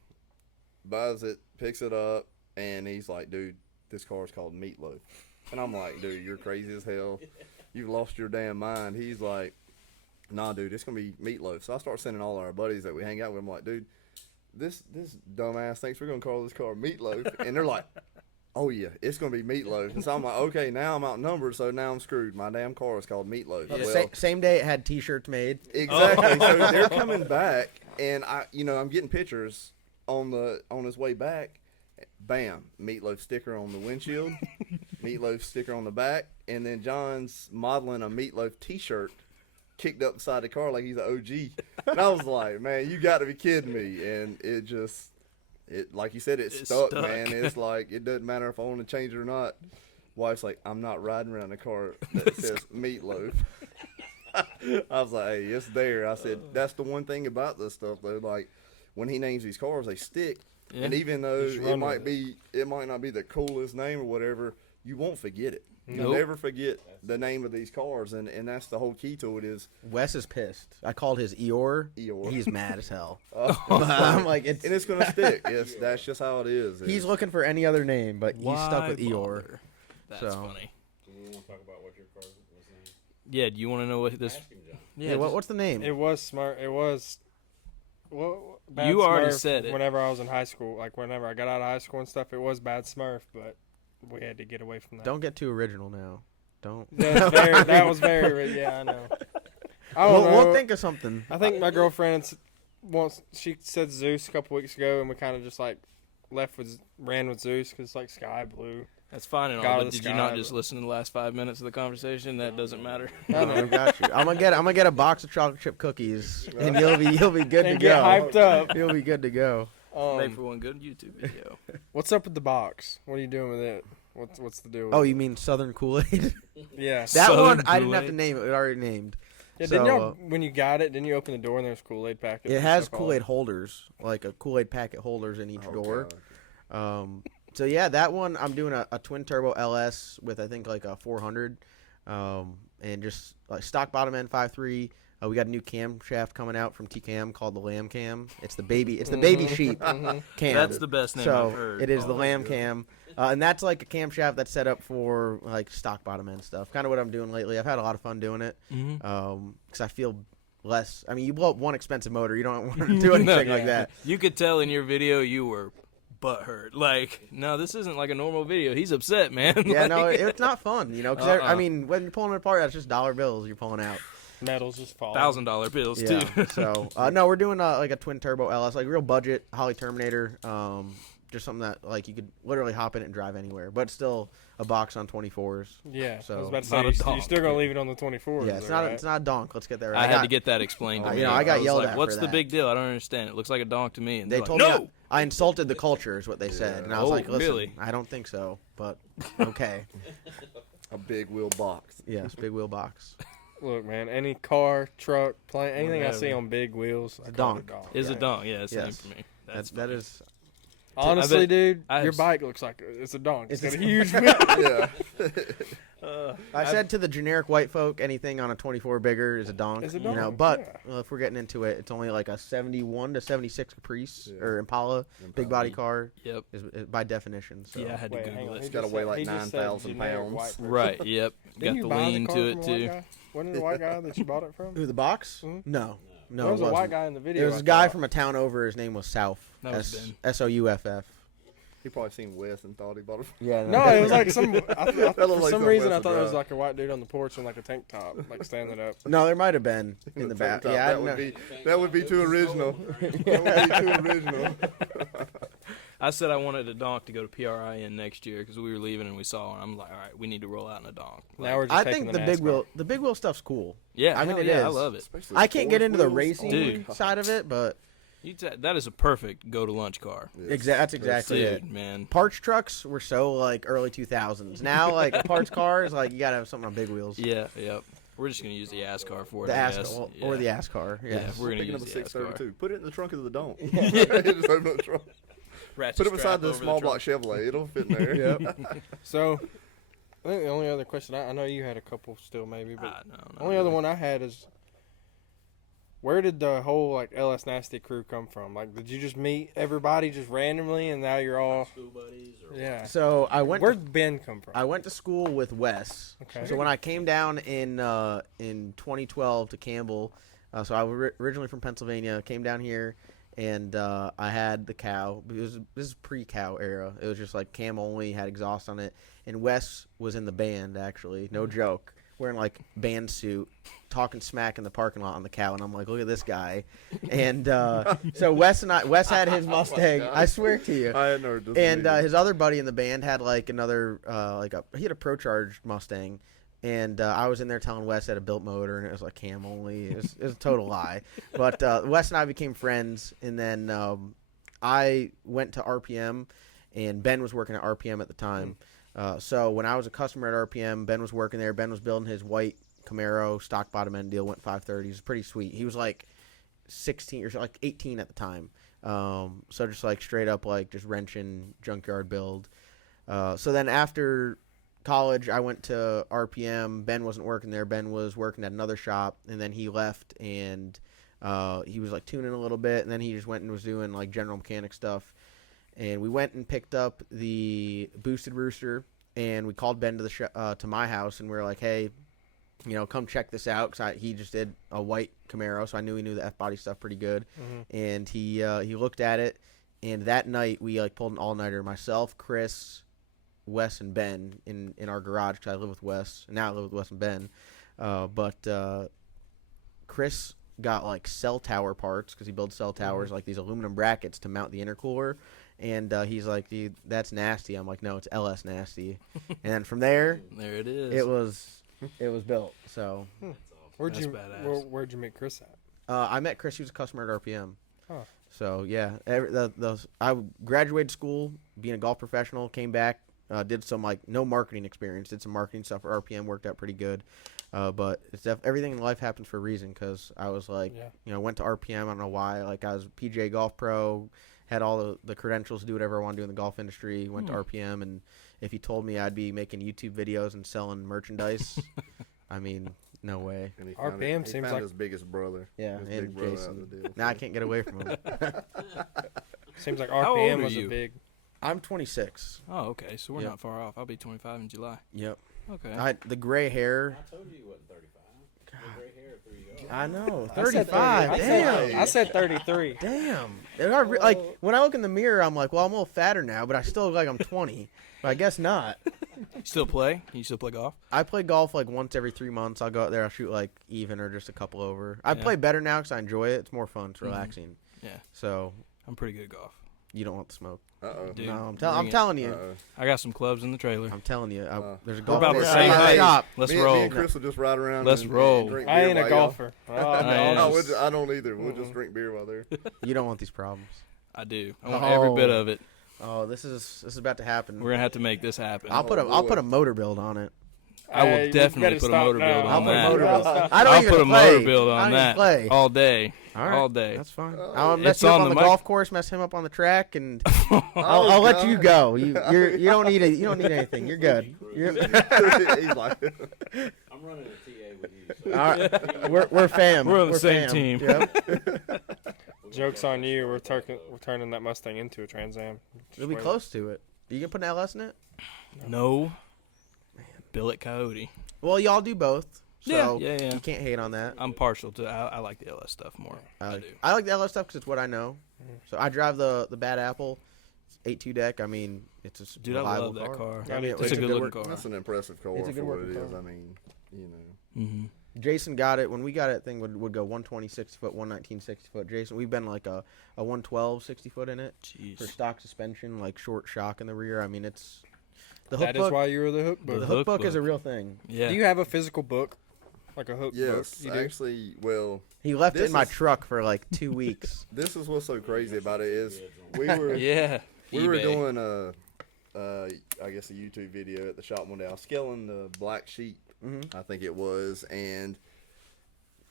buys it, picks it up, and he's like, dude, this car is called Meatloaf. And I'm like, dude, you're crazy as hell. You've lost your damn mind. He's like, nah, dude, it's going to be Meatloaf. So I start sending all our buddies that we hang out with. I'm like, dude, this dumbass thinks we're going to call this car Meatloaf. And they're like, oh, yeah, it's going to be Meatloaf. And so I'm like, okay, now I'm outnumbered, so now I'm screwed. My damn car is called Meatloaf. Yeah. Well, Same day it had T-shirts made. exactly. So they're coming back, and I'm getting pictures on his way back. Bam, Meatloaf sticker on the windshield, Meatloaf sticker on the back, and then John's modeling a Meatloaf T-shirt kicked up beside the car like he's an OG. And I was like, man, you got to be kidding me. And it like you said, it stuck, man. It's like, it doesn't matter if I want to change it or not. Wife's like, I'm not riding around a car that says Meatloaf. I was like, hey, it's there. I said, that's the one thing about this stuff, though. Like, when he names these cars, they stick. Yeah. And even though it might not be the coolest name or whatever, you won't forget it. You'll never forget the name of these cars, and that's the whole key to it is. Wes is pissed. I called his Eeyore. He's mad as hell. I'm like, and it's gonna stick. Yes, that's just how it is. He's looking for any other name, but he's stuck with Eeyore. That's funny. Do you want to talk about what your car was named? Yeah. Do you want to know what this? Ask him, John. Yeah. What's the name? It was smart. It was. Well, Bad You already Smurf, said it. Whenever I was in high school, like whenever I got out of high school and stuff, it was Bad Smurf, but we had to get away from that. Don't get too original now. Don't. That was very. Yeah, I know. I don't know. We'll think of something. I think my girlfriend she said Zeus a couple weeks ago, and we kind of just like ran with Zeus because it's like sky blue. That's fine and God all, of but the did you sky, not just listen to the last 5 minutes of the conversation? That doesn't matter. I know, got you. I'm gonna get a box of chocolate chip cookies, and you'll be good to And go. get hyped up. You'll be good to go. Made for one good YouTube video. What's up with the box? What are you doing with it? What's the deal with Oh, it? you mean Southern Kool-Aid? Yeah. That Southern one I didn't have to Kool-Aid? name it. It already named. Yeah, So, didn't y'all, when you got it, didn't you open the door and there's Kool-Aid packets? It and has stuff all Kool-Aid holders, like a Kool-Aid packet holders in each Oh, door. God. So yeah, that one I'm doing a twin turbo LS with I think like a 400, and just like stock bottom end 5.3. We got a new camshaft coming out from T-Cam called the Lamb Cam. It's the baby sheep cam. That's the best name So I've heard. it is the Lamb Cam, and that's like a camshaft that's set up for like stock bottom end stuff. Kind of what I'm doing lately. I've had a lot of fun doing it because I feel less. I mean, you blow up one expensive motor, you don't want to do anything like that. You could tell in your video you were butthurt. Like, no, this isn't like a normal video. He's upset, man. Yeah, Like, no, it's not fun, you know. Because I Uh-uh. mean, when you're pulling it apart, that's just dollar bills you're pulling out. Metals just fall. $1,000 bills Yeah. too. So no, we're doing like a twin turbo LS, like real budget Holly Terminator. Just something that like you could literally hop in it and drive anywhere, but still a box on 24s. Yeah, So, I was about to not a say, you're donk. still going to leave it on the 24. Yeah, it's not a donk. Let's get that right. I had to get that explained to me. you know, I got was yelled like, at for what's the that. big deal? I don't understand. It looks like a donk to me. And They they're told like, me no. I insulted the culture, is what they said, and I was Oh, like, listen, really? I don't think so, but okay. A big wheel box. Yes, big wheel box. Look, man, any car, truck, plane, anything I see Whatever. on big wheels, I a call it donk. Is Yeah. a donk. Yeah, same Yes. for me. That is. Honestly, dude, I have your s- bike looks like it's a donk. It's It's got a a- huge wheel. Yeah. I said to the generic white folk, anything on a 24 bigger is a donk. Is a You know, donk, but yeah. if we're getting into it, it's only like a 71 to 76 Caprice Yeah. or Impala, big body car, Yep. is by definition. So. Yeah, I had to Wait, hang Google on. it. He It's gotta just weigh said- like he just said 9,000 generic pounds. white person. Right. Yep. Didn't Got you the buy lean car to from it a white too. guy? Wasn't it the white guy that you bought it from? Who, the box? Mhm. No. No, there was it a white wasn't. guy in the video. There was I a guy thought. from a town over. His name was South. That was Ben. Souff. He probably seen Wes and thought he bought it. Yeah. No, it was like some. looked For like some something reason, I Wes thought would it was drive. like a white dude on the porch in like a tank top, like standing up. No, there might have been in the tank back. top. Yeah, I that don't would know. be too original. That would be too original. I said I wanted a donk to go to PRIN next year because we were leaving and we saw one. I'm like, all right, we need to roll out in a donk. Like, Now we're just I taking think the the big wheel stuff's cool. yeah, I mean, hell it yeah, I is. love it. Especially I can't get Ford into the wheels. racing Dude. side of it, but That is a perfect go to lunch car. Yes. that's exactly it. Dude, man. Parts trucks were so like early 2000s. Now like a parts car is like you gotta have something on big wheels. Yeah, yep. We're just gonna use the ass car for it. The I ass guess. car, Yeah. or the ass car. Yeah, Yes. we're gonna Picking up use a the ass car. 632. Put it in the trunk of the donk. Yeah. Just open up the trunk. Ratchet Put it beside strap the over small block trunk. Chevrolet. It'll fit in there. Yep. So, I think the only other question I know you had a couple still maybe, but No, the only other one I had is, where did the whole like LS Nasty crew come from? Like, did you just meet everybody just randomly, and now you're all School buddies or yeah? So I went. Where'd Ben come from? I went to school with Wes. Okay. So when I came down in 2012 to Campbell, so I was originally from Pennsylvania, came down here, and I had the cow. This is pre-cow era. It was just like cam only, had exhaust on it, and Wes was in the band actually, no joke, wearing like band suit, talking smack in the parking lot on the cow, and I'm like, look at this guy, and so Wes had his Mustang. God. I swear to you. I had never done And his other buddy in the band had like another he had a Pro Charged Mustang, and I was in there telling Wes I had a built motor and it was like cam only. It was a total lie. But Wes and I became friends, and then I went to RPM, and Ben was working at RPM at the time. So when I was a customer at RPM, Ben was working there. Ben was building his white Camaro stock bottom end deal, went 530s. It was pretty sweet. He was like 16 or like 18 at the time. So just like straight up like just wrenching junkyard build. So then after college, I went to RPM. Ben wasn't working there. Ben was working at another shop, and then he left, and he was like tuning a little bit, and then he just went and was doing like general mechanic stuff. And we went and picked up the boosted rooster, and we called Ben to the to my house, and we were like, hey, you know, come check this out, because he just did a white Camaro, so I knew he knew the F-body stuff pretty good. And he looked at it, and that night we like pulled an all-nighter, myself, Chris, Wes, and Ben in our garage, because I live with Wes, and now I live with Wes and Ben. But Chris got like cell tower parts, because he builds cell towers, like these aluminum brackets to mount the intercooler. And he's like, dude, that's nasty. I'm like, no, it's LS nasty. And then from there, There it is. it was built. So Where'd That's you badass. where'd you meet Chris at? I met Chris. He was a customer at RPM. Huh. So yeah, I graduated school being a golf professional. Came back, did some like no marketing experience. Did some marketing stuff for RPM. Worked out pretty good. But it's everything in life happens for a reason. Because I was like, you know, went to RPM. I don't know why. Like I was PGA Golf Pro. Had all the credentials to do whatever I want to do in the golf industry. Went to RPM, and if you told me I'd be making YouTube videos and selling merchandise, I mean, no way. And he RPM he seems found like- his biggest brother. Yeah, His and big brother out Jason. of the deal. Now I can't get away from him. Seems like How old RPM are was you? a big. I'm 26. Oh, okay. So we're Yep. not far off. I'll be 25 in July. Yep. Okay. The gray hair. I told you you wasn't 35. The gray hair threw you I know. I said 35. 30. Damn. I said 33. Damn. Like, when I look in the mirror, I'm like, well, I'm a little fatter now, but I still look like I'm 20. But I guess not. Still play? You still play golf? I play golf like once every 3 months. I'll go out there. I'll shoot like even or just a couple over. I play better now because I enjoy it. It's more fun. It's relaxing. Yeah. So I'm pretty good at golf. you don't want the smoke. Uh-oh. Dude, No, I'm bring it. telling you. Uh-oh. I got some clubs in the trailer. I'm telling you. There's a We're golf about the course same right height. shop. Let's Me roll. and Chris will just ride around. Let's and roll. drink I beer ain't a while y'all- golfer. I don't either. We'll just drink beer while there. You don't want these problems. I do. I want every bit of it. Oh, this is about to happen. We're gonna have to make this happen. I'll put a motor build on it. I will you definitely better put a stop motor now. build I'll on put a that. motor build. I don't I'll even put a play. motor build I on don't that even play. all day. All right. All day. That's fine. Oh, I'll okay. mess It's you up on on the the mic. golf course, mess him up on the track, and Oh, I'll let you God. go. You don't need anything. You're good. He's like, I'm running a TA with you. So All right. We're fam. We're on the same fam. team. Yep. Joke's on you. We're turning that Mustang into a Trans Am. It'll be close to it. You gonna put an LS in it? No. Billet Coyote. Well, y'all do both. So Yeah. you can't hate on that. I'm partial to. I like the LS stuff more. I do. I like the LS stuff because it's what I know. So I drive the Bad Apple. It's 8.2 deck. I mean, it's a Dude, I reliable love that car. I mean, It's a good looking car. that's an impressive car It's a good for what it working is. car. I mean, you know. Mm-hmm. Jason got it when we got it. Thing would go 120 60 foot, 119 60 foot. Jason, we've been like a 112 60 foot in it Jeez. for stock suspension, like short shock in the rear. I mean, it's the That is hook book. why you were the hook The book. hook book book. is a real thing. Yeah. Do you have a physical book? Like a hook book? Yes, You do? actually, well, He left it This in my is- truck for like 2 weeks. this is what's so crazy about it is we were Yeah. we were eBay. doing I guess a YouTube video at the shop one day. I was scaling the black sheep, I think it was, and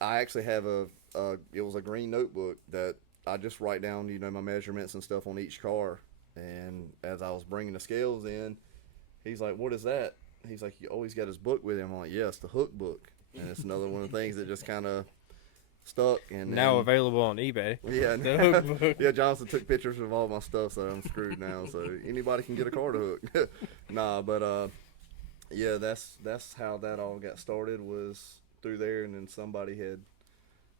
I actually have it was a green notebook that I just write down, you know, my measurements and stuff on each car. And as I was bringing the scales in, he's like, "What is that?" He's like, "You always got his book with him." I'm like, "Yes, the hook book," and it's another one of the things that just kind of stuck. And Now then- available on eBay. yeah, The hook book. yeah. Johnson took pictures of all my stuff, so I'm screwed now. So anybody can get a car to hook. Nah, but yeah, that's how that all got started, was through there, and then somebody had,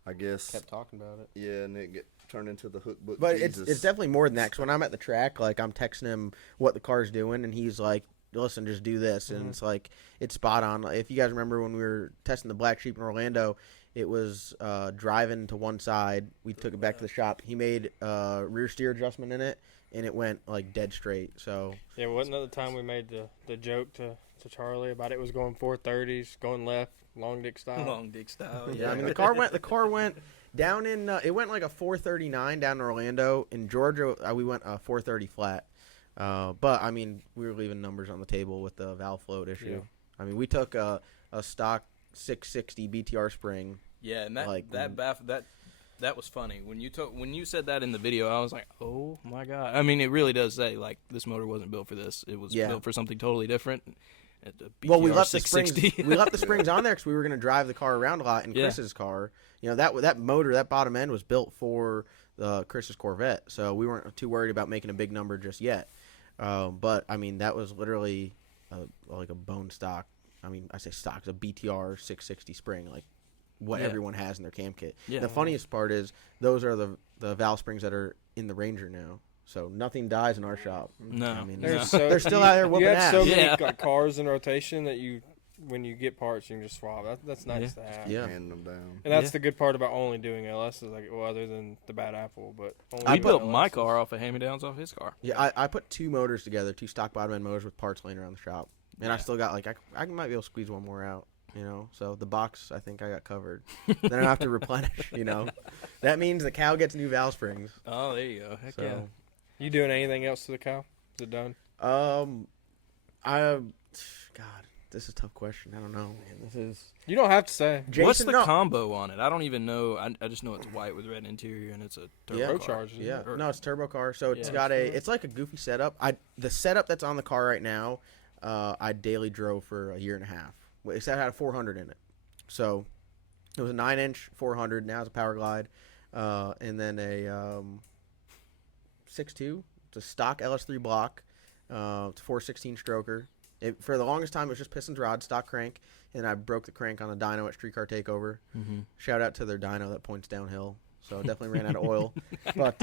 I guess, Kept talking about it. yeah, and it turned into the hook book. But Jesus. it's definitely more than that. 'Cause when I'm at the track, like I'm texting him what the car's doing, and he's like, "Listen, just do this," and it's like it's spot on. If you guys remember when we were testing the Black Sheep in Orlando, it was driving to one side. We took it back to the shop. He made rear steer adjustment in it, and it went like dead straight. So Yeah, wasn't that the time we made the joke to Charlie about it was going 430s, going left, long dick style? Long dick style. yeah, I mean the car went down in it went like a 439 down in Orlando. In Georgia, we went a 430 flat. But I mean, we were leaving numbers on the table with the valve float issue. Yeah. I mean, we took a stock 660 BTR spring. Yeah, and that Like, that was funny when you said that in the video. I was like, oh my god! I mean, it really does say like this motor wasn't built for this. It was Yeah. built for something totally different. At the BTR Well, we left the springs. 660. We left the springs on there because we were going to drive the car around a lot. In Yeah. Chris's car, you know that motor, that bottom end was built for Chris's Corvette, so we weren't too worried about making a big number just yet. But I mean, that was literally like a bone stock. I mean, I say stock, it's a BTR 660 spring, like what Yeah. everyone has in their cam kit. Yeah. The funniest part is those are the valve springs that are in the Ranger now. So nothing dies in our shop. No, I mean, no. they're still out there whooping You have ass. so many Yeah. like, cars in rotation that when you get parts, you can just swap. That's nice to have. Yeah. handing them down. And that's Yeah. the good part about only doing LSs, like, well, other than the Bad Apple, but only I doing built my LSs. car off of hand-me-downs off his car. Yeah, I put two motors together, two stock bottom end motors with parts laying around the shop, and I still got like I might be able to squeeze one more out, you know. So the box, I think I got covered. Then I have to replenish, you know. That means the cow gets new valve springs. Oh, there you go. Heck So, yeah. You doing anything else to the cow? Is it done? God, this is a tough question. I don't know, man. This is You don't have to say. Jason. What's the no. combo on it? I don't even know. I just know it's white with red interior and it's a turbo Yeah. car. Pro-charged, isn't Yeah, it? Or- no, it's turbo car. So it's Yeah. got it's like a goofy setup. The setup that's on the car right now, I daily drove for a year and a half. It said it had a 400 in it, so it was a 9-inch 400. Now it's a Power Glide, and then a 6.2. It's a stock LS3 block. It's a 416 stroker. For the longest time, it was just pistons, rod, stock crank, and I broke the crank on a dyno at Streetcar Takeover. Mm-hmm. Shout out to their dyno that points downhill. So it definitely ran out of oil, but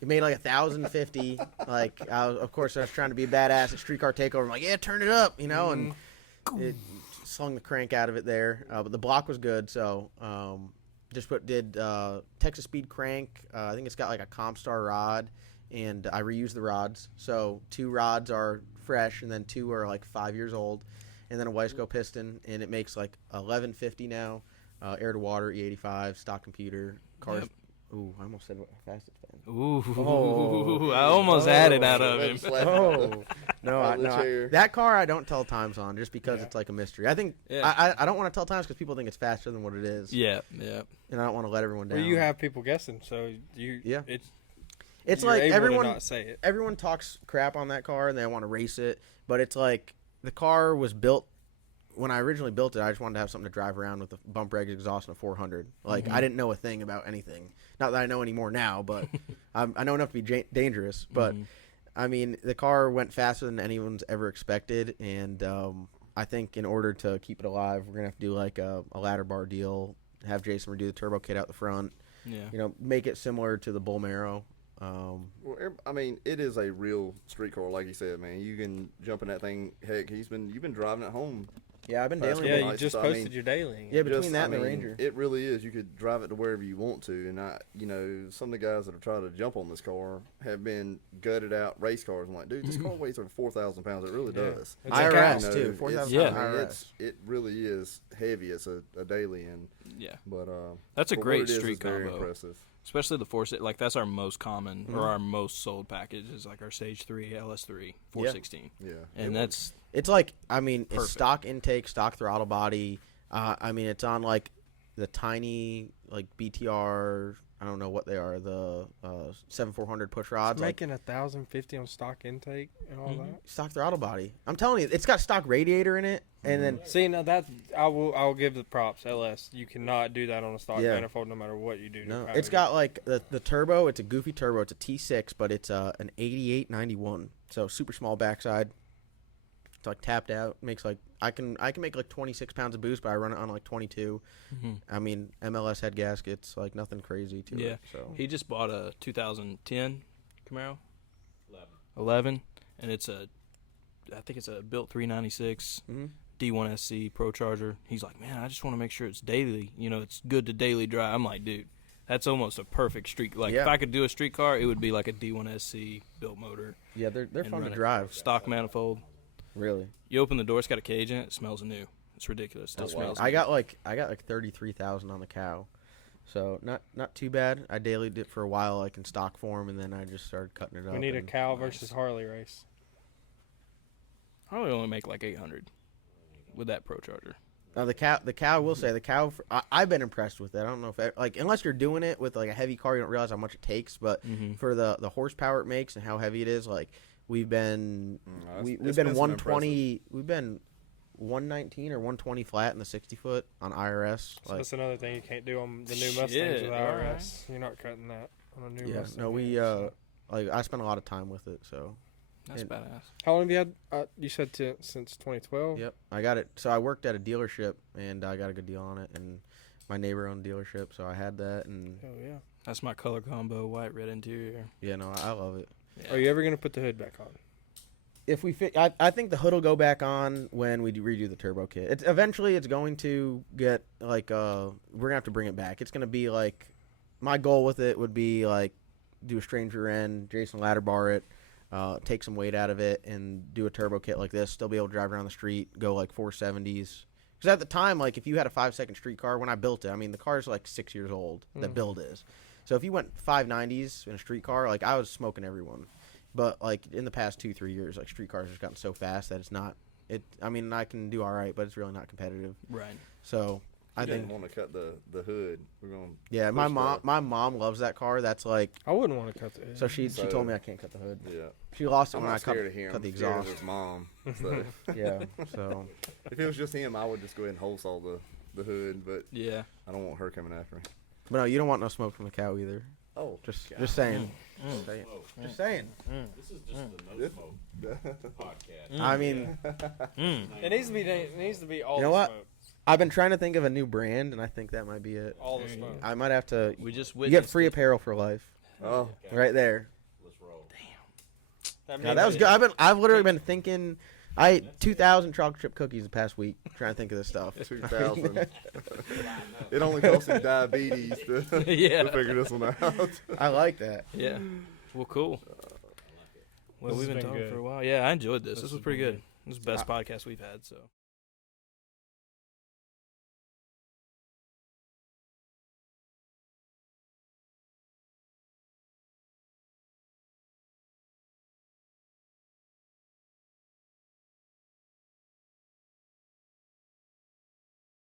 it made like 1,050. Like, of course, I was trying to be a badass at Streetcar Takeover. I'm like, yeah, turn it up, you know, and it slung the crank out of it there. But the block was good, so did Texas Speed crank. I think it's got like a Comstar rod, and I reused the rods. So 2 rods are fresh, and then 2 are like 5 years old, and then a Weisco piston, and it makes like 1150 now. Air to water, E85, stock computer, cars. Yep. Ooh, I almost said fastest fan. Ooh, oh. I almost had it out of him. Oh, no, that car I don't tell times on just because it's like a mystery. I think I don't want to tell times because people think it's faster than what it is. Yeah, yeah. And I don't want to let everyone down. Well, you have people guessing, so it's like everyone not say it. Everyone talks crap on that car and they want to race it, but it's like the car was built. When I originally built it, I just wanted to have something to drive around with a bump reg exhaust and a 400. Like, I didn't know a thing about anything. Not that I know anymore now, but I know enough to be dangerous. But, I mean, the car went faster than anyone's ever expected, and I think in order to keep it alive, we're going to have to do, like, a ladder bar deal, have Jason redo the turbo kit out the front, make it similar to the Bull Marrow. Well, I mean, it is a real street car, like you said, man. You can jump in that thing. Heck, you've been driving it home. Yeah, I've been daily. Yeah, you just posted your daily. Yeah, between that and the Ranger. It really is. You could drive it to wherever you want to. And some of the guys that are trying to jump on this car have been gutted out race cars. I'm like, dude, this car weighs over 4,000 pounds. It really does. It's IRS too. 4,000 pounds. It really is heavy. It's a daily, but that's a great street combo. Very impressive. Especially the 4, like that's our most common or our most sold package is like our Stage 3 LS3 416. Yeah, and it's like it's stock intake, stock throttle body. It's on like the tiny like BTR. I don't know what they are. The 7400 push rods. It's making 1,050 on stock intake and all that. Stock throttle body. I'm telling you, it's got stock radiator in it, and then see now that I will give the props. LS, you cannot do that on a stock manifold, no matter what you do. No, it's got like the turbo. It's a goofy turbo. It's a T6, but it's an 8891. So super small backside. It's like tapped out. Makes like I can make like 26 pounds of boost, but I run it on like 22. I mean, MLS head gaskets, like nothing crazy to it. So he just bought a 2010 Camaro, 11, and I think it's a built 396 D1SC Pro Charger. He's like, man, I just want to make sure it's daily. It's good to daily drive. I'm like, dude, that's almost a perfect street. Like if I could do a street car, it would be like a D1SC built motor. Yeah, they're fun to drive. Stock manifold. Really? You open the door, it's got a cage in it. It smells new. It's ridiculous. Still smells. I got like 33,000 on the cow, so not too bad. I daily did for a while, like in stock form, and then I just started cutting it up. We need a cow versus Harley race. Harley only make like 800 with that Pro Charger. The cow. Will say the cow. I've been impressed with it. I don't know if unless you're doing it with like a heavy car, you don't realize how much it takes. But for the horsepower it makes and how heavy it is, like. We've been 120. We've been 119 or 120 flat in the 60 foot on IRS. So that's another thing you can't do on the new Mustangs with IRS. Right. You're not cutting that on a new Mustang. No, we I spent a lot of time with it. So that's badass. How long have you had? You said since 2012. Yep, I got it. So I worked at a dealership and I got a good deal on it. And my neighbor owned a dealership, so I had that. And that's my color combo, white red interior. Yeah, no, I love it. Yeah. Are you ever gonna put the hood back on? If we I think the hood will go back on when we redo the turbo kit. Eventually it's going to get like we're gonna have to bring it back. It's gonna be like my goal with it would be like do a stranger end, Jason ladder bar it, take some weight out of it, and do a turbo kit like this. Still be able to drive around the street, go like 470s. Because at the time, like if you had a 5-second street car when I built it, I mean the car's like 6 years old. The build is. So if you went 590s in a street car, like I was smoking everyone. But like in the past 2-3 years, like street cars have gotten so fast that it's not. I mean, I can do all right, but it's really not competitive. Right. So I think want to cut the hood. We're going. Yeah, my mom loves that car. That's like I wouldn't want to cut the hood. So she told me I can't cut the hood. Yeah. She lost it I'm when I cut the exhaust. His mom. So. Yeah. So if it was just him, I would just go ahead and wholesale the hood. But yeah, I don't want her coming after me. But no, you don't want no smoke from the cow either. Oh, Just saying. Just saying. Smoke. Just saying. This is just the No This- Smoke podcast. I mean, It needs to be. It needs to be all You know the what? smoke. I've been trying to think of a new brand, and I think that might be it. All the smoke. I might have to. We just You get witnessed free it. apparel for life, oh, Okay, right there. Let's roll. God, that was good. I've literally been thinking. I ate 2,000 chocolate chip cookies the past week trying to think of this stuff. 2,000. It only costs him diabetes to, Yeah. to figure this one out. I like that. Yeah. Well, cool. Well, This we've has been been talking good. for a while. Yeah, I enjoyed this. This was has pretty been good. This is the best podcast we've had. So.